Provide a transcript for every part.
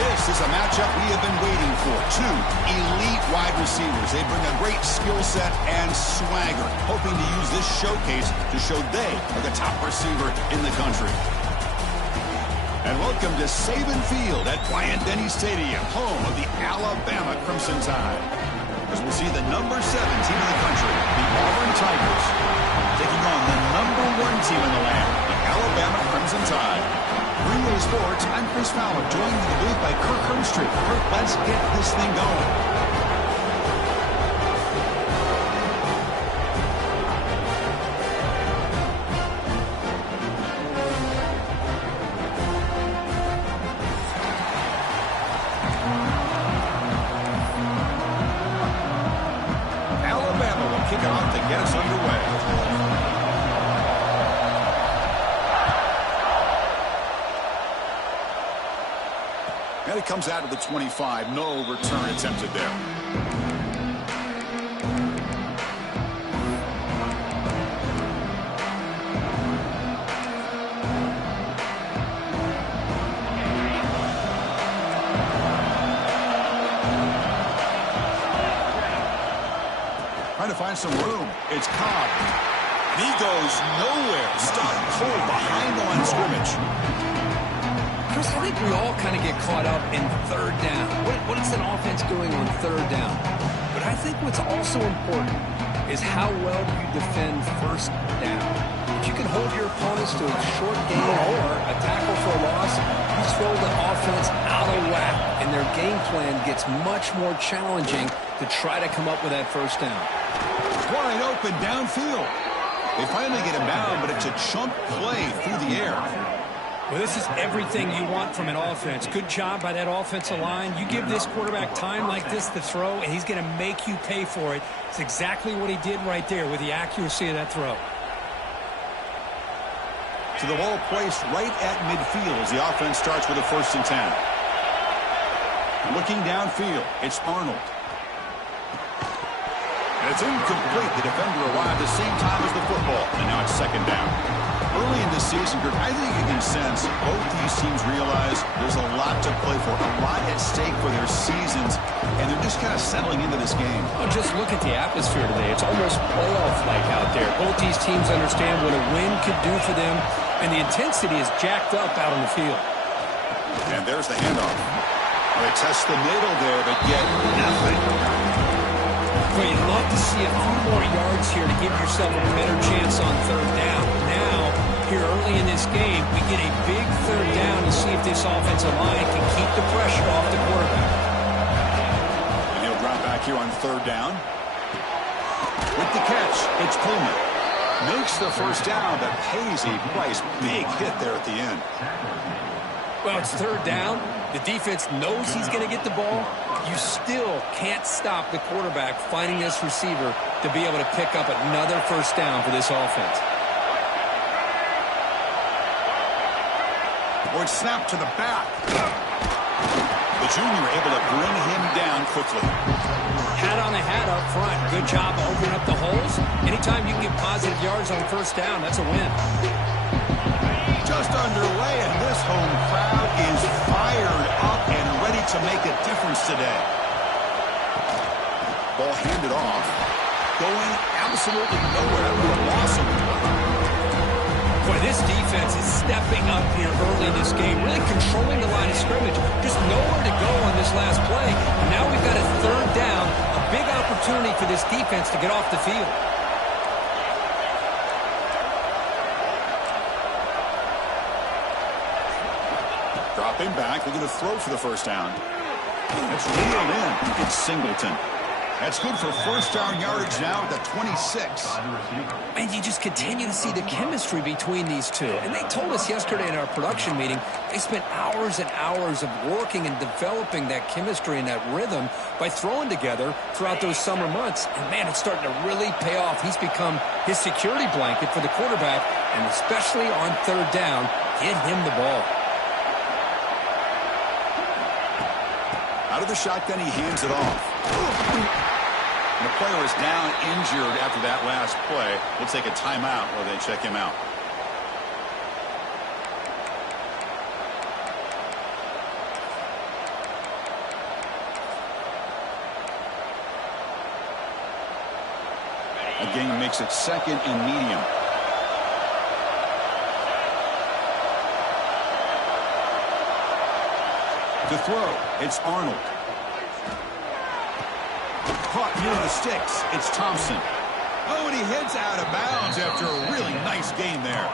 This is a matchup we have been waiting for. Two elite wide receivers. They bring a great skill set and swagger, hoping to use this showcase to show they are the top receiver in the country. And welcome to Saban Field at Bryant-Denny Stadium, home of the Alabama Crimson Tide. As we'll see the #7 team in the country, the Auburn Tigers, taking on the #1 team in the land, the Alabama Crimson Tide. Green Bay Sports, I'm Chris Fowler, joined in the booth by Kirk Hermstreet. Kirk, let's get this thing going. Kick it off to get us underway. And it comes out of the 25. No return attempted there. Trying to find some room. It's Cobb. He goes nowhere. Stopped cold behind the line of scrimmage. Chris, I think we all kind of get caught up in third down. What is an offense doing on third down? But I think what's also important is how well you defend first down. If you can hold your opponents to a short gain or a tackle for a loss, you throw the offense out of whack, and their game plan gets much more challenging to try to come up with that first down. Wide open downfield. They finally get him down, but it's a chunk play through the air. Well, this is everything you want from an offense. Good job by that offensive line. You give this quarterback time like this to throw, and he's going to make you pay for it. It's exactly what he did right there with the accuracy of that throw. To the ball placed right at midfield as the offense starts with a 1st and 10. Looking downfield, it's Arnold. And it's incomplete. The defender arrived at the same time as the football, and now it's 2nd down. Early in the season, Kirk, I think you can sense both these teams realize there's a lot to play for, a lot at stake for their seasons, and they're just kind of settling into this game. Oh, just look at the atmosphere today. It's almost playoff-like out there. Both these teams understand what a win could do for them, and the intensity is jacked up out on the field. And there's the handoff. They test the middle there, but get nothing. Well, you'd love to see a few more yards here to give yourself a better chance on third down. Now, here early in this game, we get a big third down to see if this offensive line can keep the pressure off the quarterback. And he'll drop back here on 3rd down. With the catch, it's Pullman. Makes the 1st down, but pays a price. Big hit there at the end. Well, it's 3rd down. The defense knows he's going to get the ball. You still can't stop the quarterback finding this receiver to be able to pick up another 1st down for this offense. Or it's snapped to the back. The junior able to bring him down quickly. Hat on the hat up front. Good job opening up the holes. Anytime you can get positive yards on 1st down, that's a win. Just underway, and this home crowd is fired up and ready to make a difference today. Ball handed off. Going absolutely nowhere with a loss of it. Boy, this defense is stepping up here early in this game, really controlling the line of scrimmage. Just nowhere to go on this last play. And now we've got a 3rd down, a big opportunity for this defense to get off the field. Dropping back, looking to throw for the 1st down. It's reeled in. It's Singleton. That's good for 1st down yardage now at the 26. And you just continue to see the chemistry between these two. And they told us yesterday in our production meeting, they spent hours and hours of working and developing that chemistry and that rhythm by throwing together throughout those summer months. And, man, it's starting to really pay off. He's become his security blanket for the quarterback, and especially on 3rd down, get him the ball. Out of the shotgun, he hands it off. And the player is down injured after that last play. We'll take a timeout while they check him out. A gain makes it second and medium. To throw, it's Arnold. Caught near the sticks, it's Thompson. Oh, and he heads out of bounds after a really nice gain there.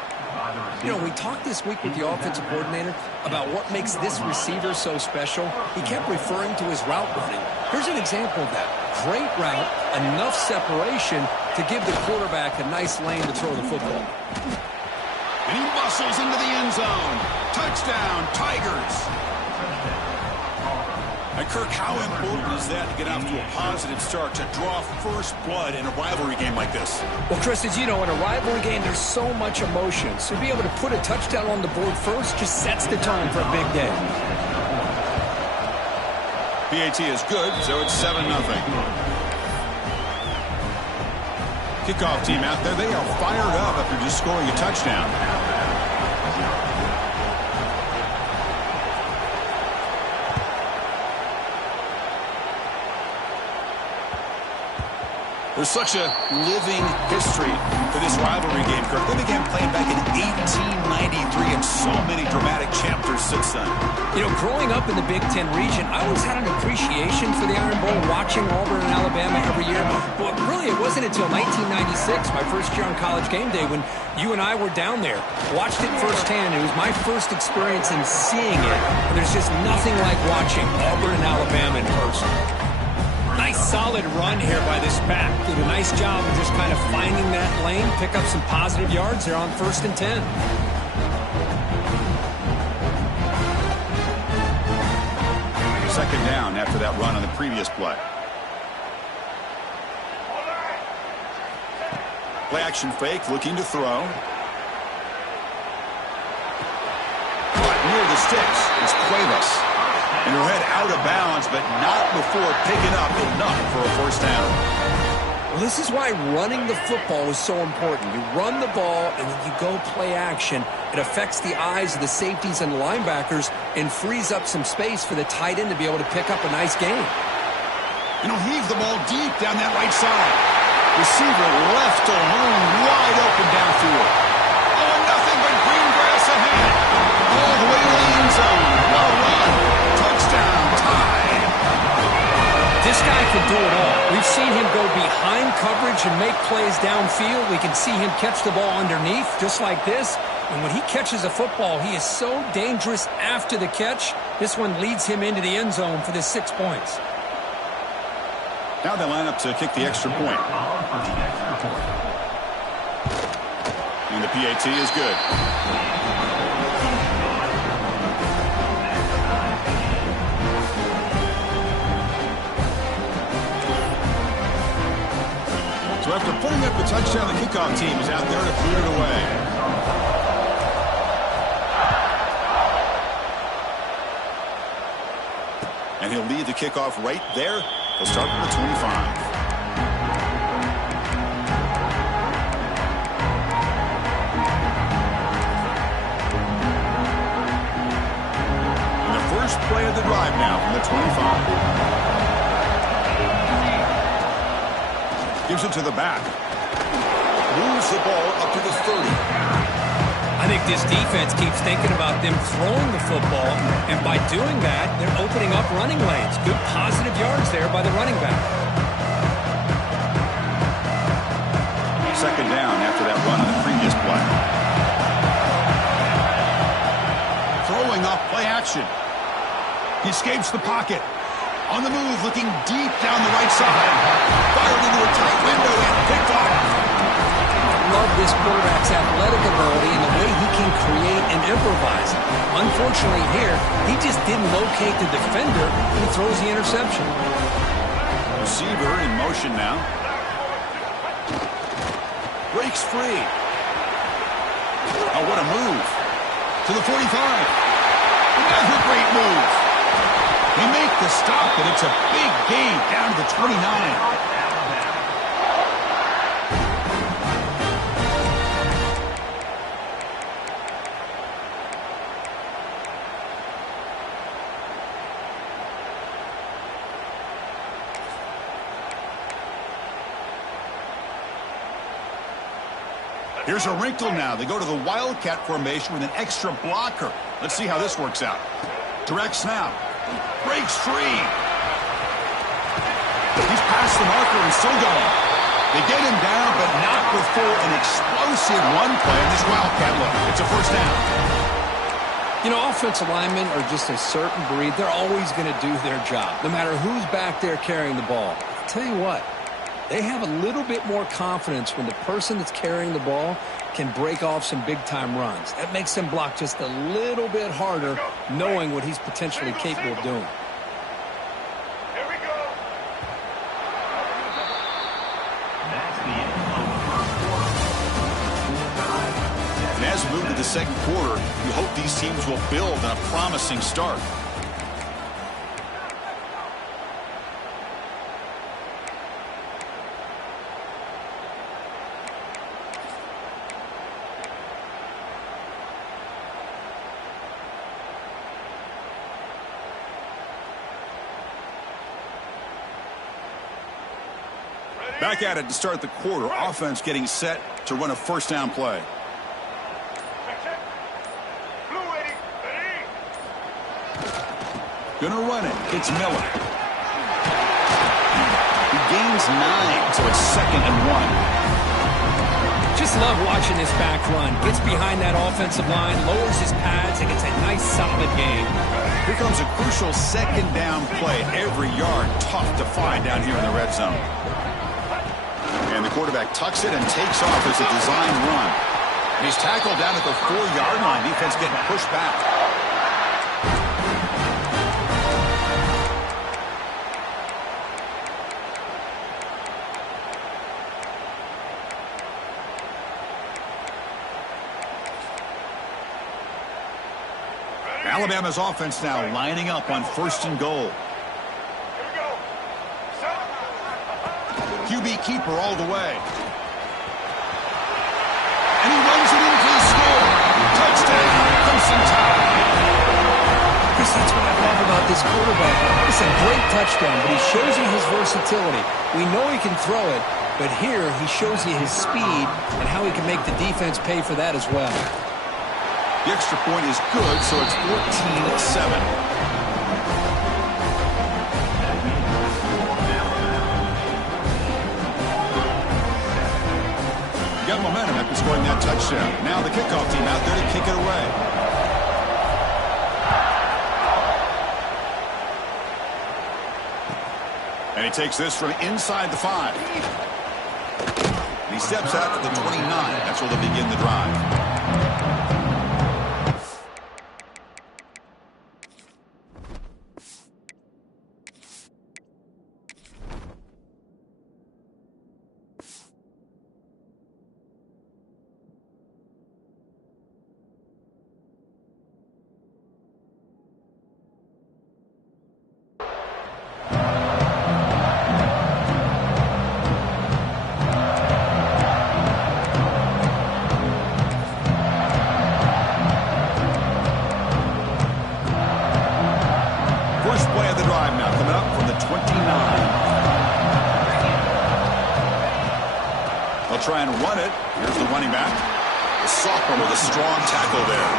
You know, we talked this week with the offensive coordinator about what makes this receiver so special. He kept referring to his route running. Here's an example of that. Great route, enough separation to give the quarterback a nice lane to throw the football. And he muscles into the end zone. Touchdown, Tigers. And Kirk, how important is that to get off to a positive start, to draw first blood in a rivalry game like this? Well, Chris, as you know, in a rivalry game, there's so much emotion. So to be able to put a touchdown on the board first just sets the tone for a big day. PAT is good, so it's 7-0. Kickoff team out there, they are fired up after just scoring a touchdown. There's such a living history to this rivalry game, Kirk. They began playing back in 1893, and so many dramatic chapters since then. You know, growing up in the Big Ten region, I always had an appreciation for the Iron Bowl, watching Auburn and Alabama every year. But really, it wasn't until 1996, my first year on College Game Day, when you and I were down there, watched it firsthand. It was my first experience in seeing it. There's just nothing like watching Auburn and Alabama in person. Nice solid run here by this back. Did a nice job of just kind of finding that lane, pick up some positive yards there on 1st and 10. Second down after that run on the previous play. Play action fake, looking to throw. Caught near the sticks. It's Cuevas. And he'll head out of bounds, but not before picking up enough for a first down. Well, this is why running the football is so important. You run the ball, and then you go play action. It affects the eyes of the safeties and the linebackers and frees up some space for the tight end to be able to pick up a nice gain. And he'll heave the ball deep down that right side. Receiver left alone, wide open downfield. Oh, nothing but green grass ahead. All the way to the end zone. Well run. Touchdown, tie. This guy can do it all. We've seen him go behind coverage and make plays downfield. We can see him catch the ball underneath, just like this. And when he catches a football, he is so dangerous after the catch. This one leads him into the end zone for the 6 points. Now they line up to kick the extra point. And the PAT is good. So after putting up the touchdown, the kickoff team is out there to boot it away. And he'll lead the kickoff right there. He'll start from the 25. And the first play of the drive now from the 25. Gives it to the back. Moves the ball up to the 30. I think this defense keeps thinking about them throwing the football, and by doing that, they're opening up running lanes. Good positive yards there by the running back. Second down after that run on the previous play. Throwing off play action. He escapes the pocket. On the move, looking deep down the right side. Fired into a tight window and picked off. I love this quarterback's athletic ability and the way he can create and improvise. Unfortunately here, he just didn't locate the defender and he throws the interception. Receiver in motion now. Breaks free. Oh, what a move. To the 45. Another great move. They make the stop, but it's a big gain down to the 29. Here's a wrinkle now. They go to the Wildcat formation with an extra blocker. Let's see how this works out. Direct snap. Breaks free. He's past the marker and still going. They get him down, but not before an explosive run play in this Wildcat look. It's a first down. You know, offensive linemen are just a certain breed. They're always going to do their job, no matter who's back there carrying the ball. I'll tell you what, they have a little bit more confidence when the person that's carrying the ball can break off some big-time runs. That makes them block just a little bit harder, knowing what he's potentially capable of doing. As we move to the second quarter, you hope these teams will build on a promising start. Back at it to start the quarter. Offense getting set to run a first down play. Gonna run it. It's Miller. He gains 9, so it's 2nd and 1. Just love watching this back run. Gets behind that offensive line, lowers his pads, and gets a nice solid gain. Here comes a crucial second down play. Every yard tough to find down here in the red zone. And the quarterback tucks it and takes off as a design run. He's tackled down at the 4-yard line. Defense getting pushed back. Alabama's offense now lining up on 1st and goal. QB keeper all the way. And he runs it in for the score. Touchdown, Crimson Tide. Chris, that's what I love about this quarterback. It's a great touchdown, but he shows you his versatility. We know he can throw it, but here he shows you his speed and how he can make the defense pay for that as well. The extra point is good, so it's 14-7. Got momentum after scoring that touchdown. Now the kickoff team out there to kick it away. And he takes this from inside the 5. And he steps out to the 29. That's where they'll begin the drive. Try and run it. Here's the running back. The sophomore with a strong tackle there.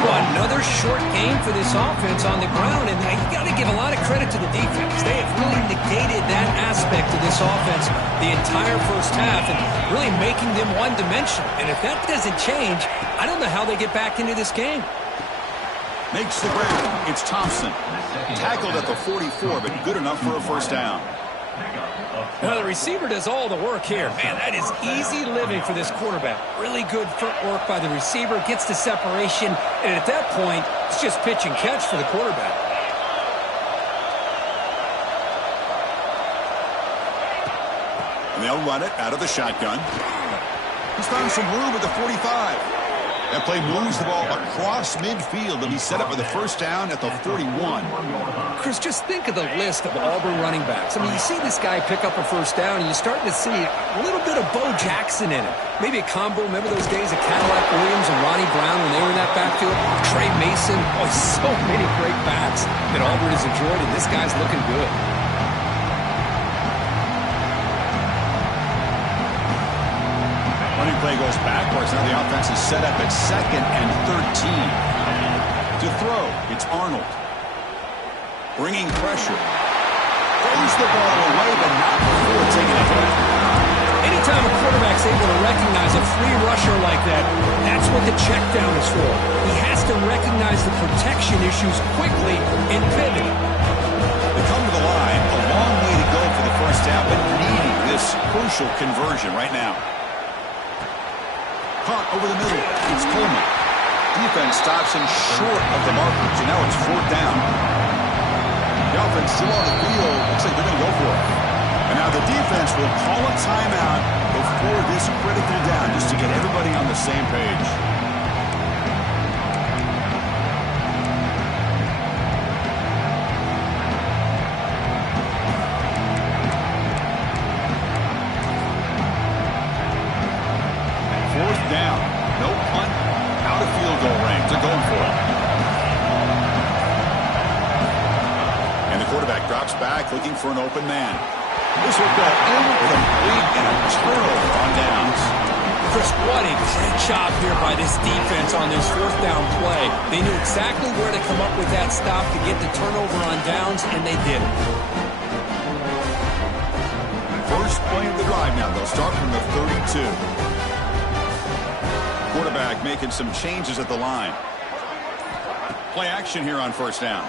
Well, another short game for this offense on the ground, and you got to give a lot of credit to the defense. They have really negated that aspect of this offense the entire first half and really making them one-dimensional. And if that doesn't change, I don't know how they get back into this game. Makes the grab. It's Thompson. Tackled at the 44, but good enough for a first down. Well, the receiver does all the work here. Man, that is easy living for this quarterback. Really good footwork by the receiver, gets the separation, and at that point, it's just pitch and catch for the quarterback. And they'll run it out of the shotgun. He's found some room at the 45. That play moves the ball across midfield to be set up with a first down at the 41. Chris, just think of the list of Auburn running backs. I mean, you see this guy pick up a first down, and you're starting to see a little bit of Bo Jackson in it. Maybe a combo. Remember those days of Cadillac Williams and Ronnie Brown when they were in that backfield? Trey Mason. Oh, so many great backs that Auburn has enjoyed, and this guy's looking good. Play goes backwards. Now the offense is set up at 2nd and 13. To throw, it's Arnold. Bringing pressure. Throws the ball away, but not before taking a hit. Anytime a quarterback's able to recognize a free rusher like that, that's what the check down is for. He has to recognize the protection issues quickly and pivot. They come to the line, a long way to go for the first down, but needing this crucial conversion right now. Caught over the middle. It's Coleman. Defense stops him short of the markers, and now it's 4th down. The offense still on the field. Looks like they're going to go for it. And now the defense will call a timeout before this critical down, just to get everybody on the same page. Down. No punt. Out of field goal range. They're going for it. And the quarterback drops back looking for an open man. This will go incomplete and a turnover on downs. Chris, what a great job here by this defense on this 4th down play. They knew exactly where to come up with that stop to get the turnover on downs, and they did it. First play of the drive now. They'll start from the 32. Quarterback making some changes at the line. Play action here on 1st down.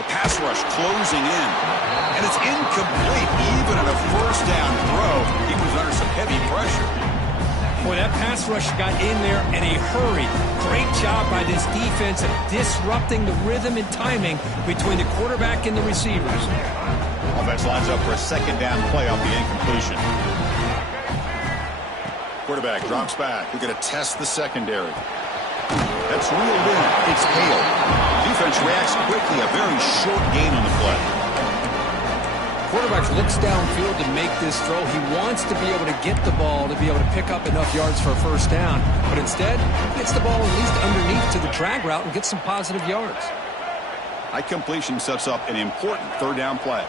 The pass rush closing in. And it's incomplete. Even on a 1st down throw, he was under some heavy pressure. Boy, that pass rush got in there in a hurry. Great job by this defense of disrupting the rhythm and timing between the quarterback and the receivers. Offense lines up for a 2nd down play off the incompletion. Quarterback drops back. We're going to test the secondary. That's reeled in. It's Hale. Defense reacts quickly. A very short gain on the play. Quarterback looks downfield to make this throw. He wants to be able to get the ball to be able to pick up enough yards for a 1st down. But instead, he gets the ball at least underneath to the drag route and gets some positive yards. High completion sets up an important 3rd down play.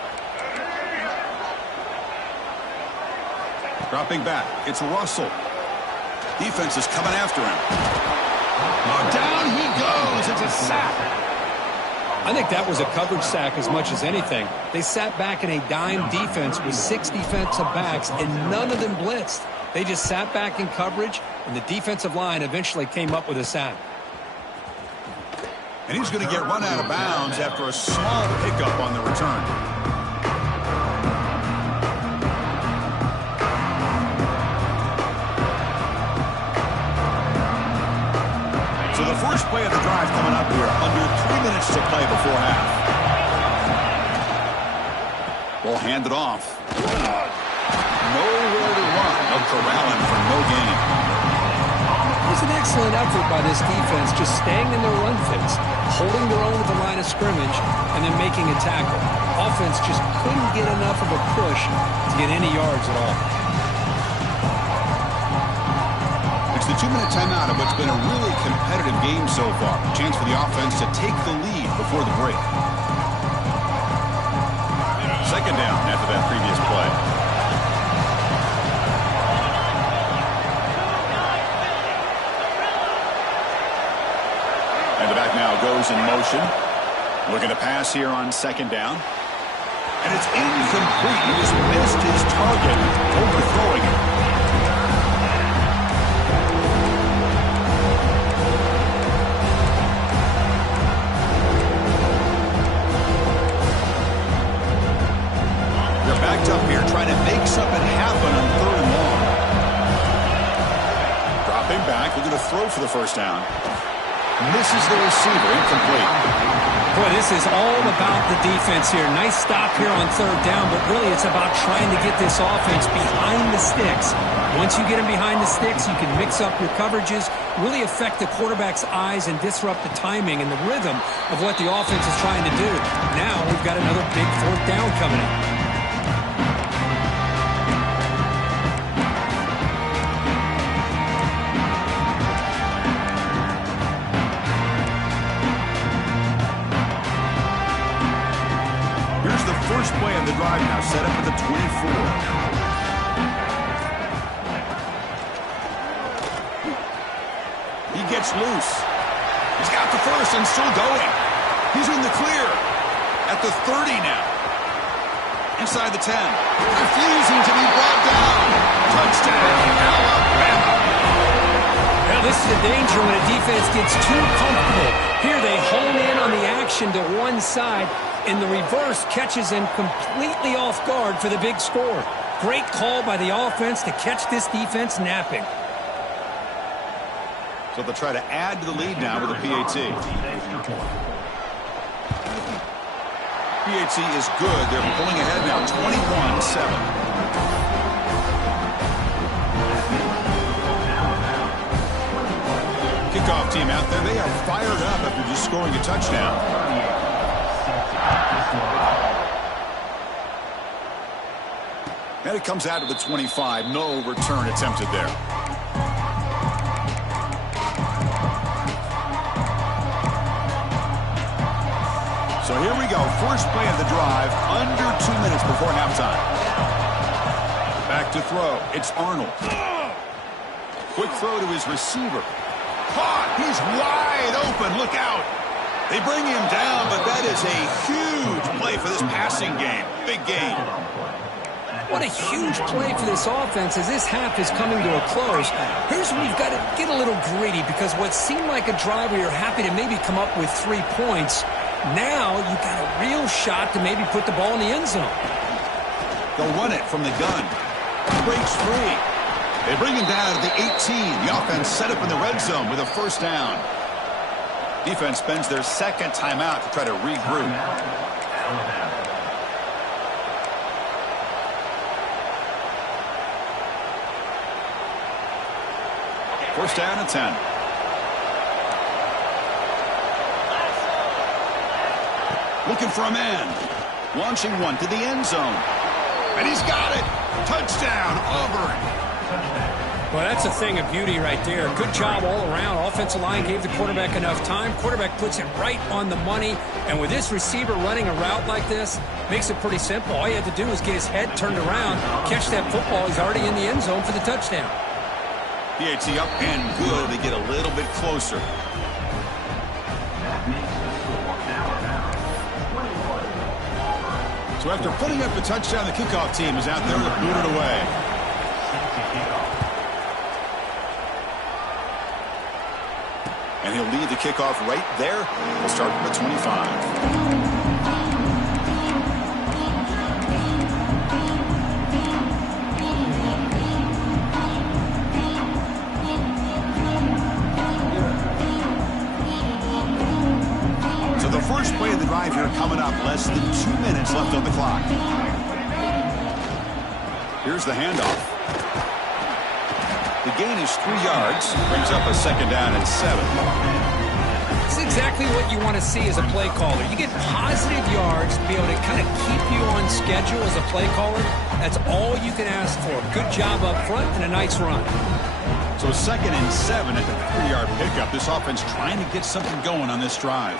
Dropping back. It's Russell. Defense is coming after him. Oh, down he goes. It's a sack. I think that was a coverage sack as much as anything. They sat back in a dime defense with 6 defensive backs, and none of them blitzed. They just sat back in coverage, and the defensive line eventually came up with a sack. And he's going to get run out of bounds after a small hiccup on the return. So the first play of the drive coming up here. Under 3 minutes to play before half. Ball handed off. Nowhere to run. No corralling for no gain. It was an excellent effort by this defense, just staying in their run fits, holding their own at the line of scrimmage, and then making a tackle. Offense just couldn't get enough of a push to get any yards at all. It's the 2-minute timeout of what's been a really competitive game so far. Chance for the offense to take the lead before the break. 2nd down after that previous play. And the back now goes in motion. Looking to pass here on 2nd down. And it's incomplete. He just missed his target, overthrowing it. Backed up here, trying to make something happen on 3rd and long. Dropping back, looking to throw for the 1st down. Misses the receiver, incomplete. Boy, this is all about the defense here. Nice stop here on 3rd down, but really it's about trying to get this offense behind the sticks. Once you get them behind the sticks, you can mix up your coverages, really affect the quarterback's eyes and disrupt the timing and the rhythm of what the offense is trying to do. Now we've got another big 4th down coming up. First play of the drive now, set up at the 24. He gets loose. He's got the first and still going. He's in the clear at the 30 now. Inside the 10. Refusing to be brought down. Touchdown, Alabama. Well, this is a danger when a defense gets too comfortable. Here they hone in on the action to one side, and the reverse catches them completely off guard for the big score. Great call by the offense to catch this defense napping. So they'll try to add to the lead now with a PAT. PAT is good. They're pulling ahead now, 21-7. Kickoff team out there. They are fired up after just scoring a touchdown. And it comes out to the 25. No return attempted there. So here we go. First play of the drive. Under 2 minutes before halftime. Back to throw. It's Arnold. Quick throw to his receiver. Caught. He's wide open. Look out. They bring him down, but that is a huge play for this passing game. Big game. What a huge play for this offense as this half is coming to a close. Here's where you've got to get a little greedy, because what seemed like a drive where you're happy to maybe come up with 3 points, now you've got a real shot to maybe put the ball in the end zone. They'll run it from the gun. Breaks free. They bring him down at the 18. The offense set up in the red zone with a first down. Defense spends their second timeout to try to regroup. First down and 10. Looking for a man. Launching one to the end zone. And he's got it. Touchdown, Auburn. Well, that's a thing of beauty right there. Good job all around. Offensive line gave the quarterback enough time. Quarterback puts it right on the money. And with this receiver running a route like this, makes it pretty simple. All you have to do is get his head turned around, catch that football. He's already in the end zone for the touchdown. PAT up and good. They get a little bit closer. So after putting up the touchdown, the kickoff team is out there to boot it away. And he'll lead the kickoff right there. We'll start from the 25. First play of the drive here coming up. Less than 2 minutes left on the clock. Here's the handoff. The gain is 3 yards. Brings up a second down and 7. This is exactly what you want to see as a play caller. You get positive yards to be able to kind of keep you on schedule as a play caller. That's all you can ask for. Good job up front and a nice run. So 2nd and 7 at the 3-yard pickup. This offense trying to get something going on this drive.